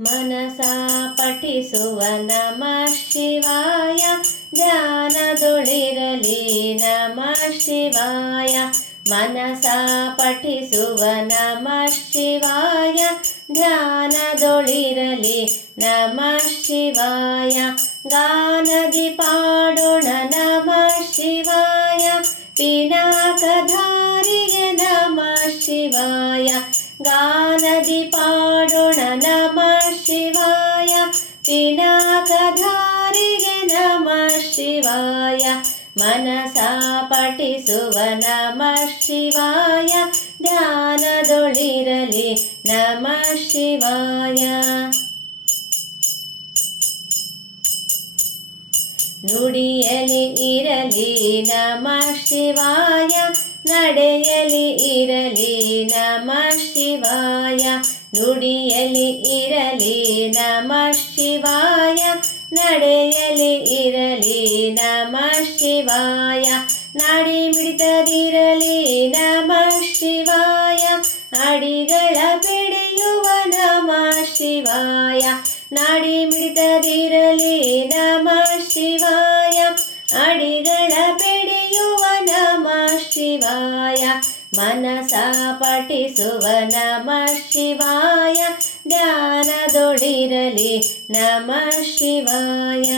ಮನಸಾ ಪಠಿಸುವ ನಮಃ ಶಿವಾಯ ಧ್ಯಾನದೊಳಿರಲಿ ನಮಃ ಶಿವಾಯ ಮನಸಾ ಪಠಿಸುವ ನಮಃ ಶಿವಾಯ ಧ್ಯಾನದೊಳಿರಲಿ ನಮಃ ಶಿವಾಯ ಗಾನದಿ ಪಾಡೋಣ ನಮಃ ಶಿವಾಯ ಪಿನಾಕಧಾರಿಗೆ ನಮಃ ಶಿವಾಯ ಮನಸಾ ಪಠಿಸುವ ನಮಃ ಶಿವಾಯ. ಧ್ಯಾನದೊಳಿರಲಿ ನಮಃ ಶಿವಾಯ. ನುಡಿಯಲಿ ಇರಲಿ ನಮಃ ಶಿವಾಯ. ನಡೆಯಲಿ ಇರಲಿ ನಮಃ ಶಿವಾಯ. ನುಡಿಯಲಿ ಇರಲಿ ನಮಃ ಶಿವಾಯ. ನಡೆಯಲಿ ಶಿವಾಯ, ನಾಡಿ ಮಿಡಿತದಿರಲಿ ನಮಃ ಶಿವಾಯ, ಅಡಿಗಳ ಬೆಳೆಯುವ ನಮಃ ಶಿವಾಯ, ನಾಡಿ ಮಿಡಿತದಿರಲಿ ನಮಃ ಶಿವಾಯ, ಅಡಿಗಳ ಬೆಳೆಯುವ ನಮಃ ಶಿವಾಯ, ಮನಸ ಪಠಿಸುವ ನಮಃ ಶಿವಾಯ ಧ್ಯಾನದೊಳಿರಲಿ ನಮಃ ಶಿವಾಯ.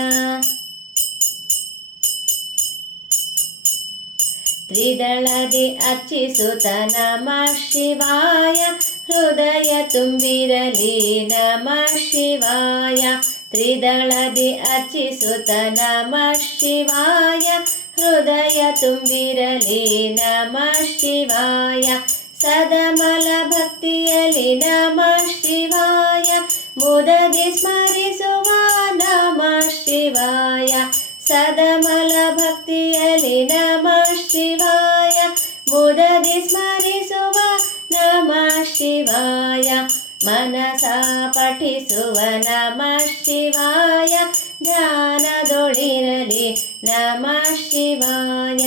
ತ್ರಿದಳದಿ ಅರ್ಚಿಸುತ್ತ ನಮಃ ಶಿವಾಯ ಹೃದಯ ತುಂಬಿರಲಿ ನಮಃ ಶಿವಾಯ ತ್ರಿದಳದಿ ಅರ್ಚಿಸುತ್ತ ನಮಃ ಶಿವಾಯ ಹೃದಯ ತುಂಬಿರಲಿ ನಮಃ ಶಿವಾಯ ಸದಮಲ ಭಕ್ತಿಯಲಿ ನಮಃ ಶಿವಾಯ ಮುದದಿ ಸ್ಮರಿಸುವ ನಮಃ ಶಿವಾಯ ಸದಮಲ ಭಕ್ತಿಯಲಿ ನಮಃ ಶಿವಾಯ ಮುದದಿ ಸ್ಮರಿಸುವ ನಮಃ ಶಿವಾಯ ಮನಸಾ ಪಠಿಸುವ ನಮಃ ಶಿವಾಯ ಧ್ಯಾನದೊಳಿರಲಿ ನಮಃ ಶಿವಾಯ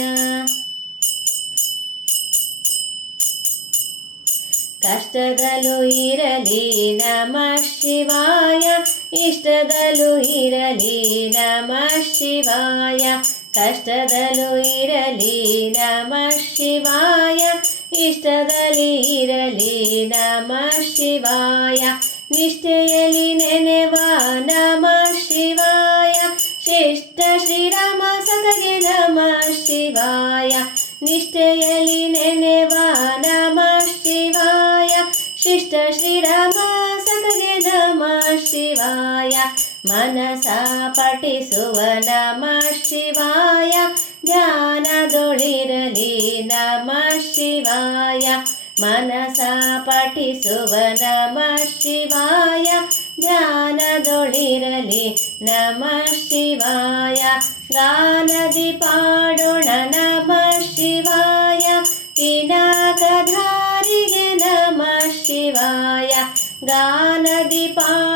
ಕಷ್ಟದಲ್ಲೂ ಇರಲಿ ನಮಃ ಶಿವಾಯ ಇಷ್ಟದಲ್ಲೂ ಇರಲಿ ನಮಃ ಶಿವಾಯ ಕಷ್ಟದಲ್ಲೂ ಇರಲಿ ನಮಃ ಶಿವಾಯ ಇಷ್ಟದಲ್ಲಿ ಇರಲಿ ನಮಃ ಶಿವಾಯ ನಿಷ್ಠೆಯಲ್ಲಿ ನೆನೆವ ನಮಃ ಶಿವಾಯ ಶಿಷ್ಟ ಶ್ರೀರಾಮ ಸದಗೆ ನಮಃ ಶಿವಾಯ ನಿಷ್ಠೆಯಲ್ಲಿ ನೆನೆವ ಶಿವಾಯ ಮನಸಾ ಪಠಿಸುವ ನಮಃ ಶಿವಾಯ ಧ್ಯಾನದೊಳಿರಲಿ ನಮಃ ಶಿವಾಯ ಮನಸಾ ಪಠಿಸುವ ನಮಃ ಶಿವಾಯ ಧ್ಯಾನದೊಳಿರಲಿ ನಮಃ ಶಿವಾಯ ಗಾನದಿ ಪಾಡೋಣ ನಮಃ ಶಿವಾಯ ಪಿನಾಕಧಾರಿಗೆ ನಮಃ ಶಿವಾಯ ಗಾನದಿ ಪಾಡೋಣ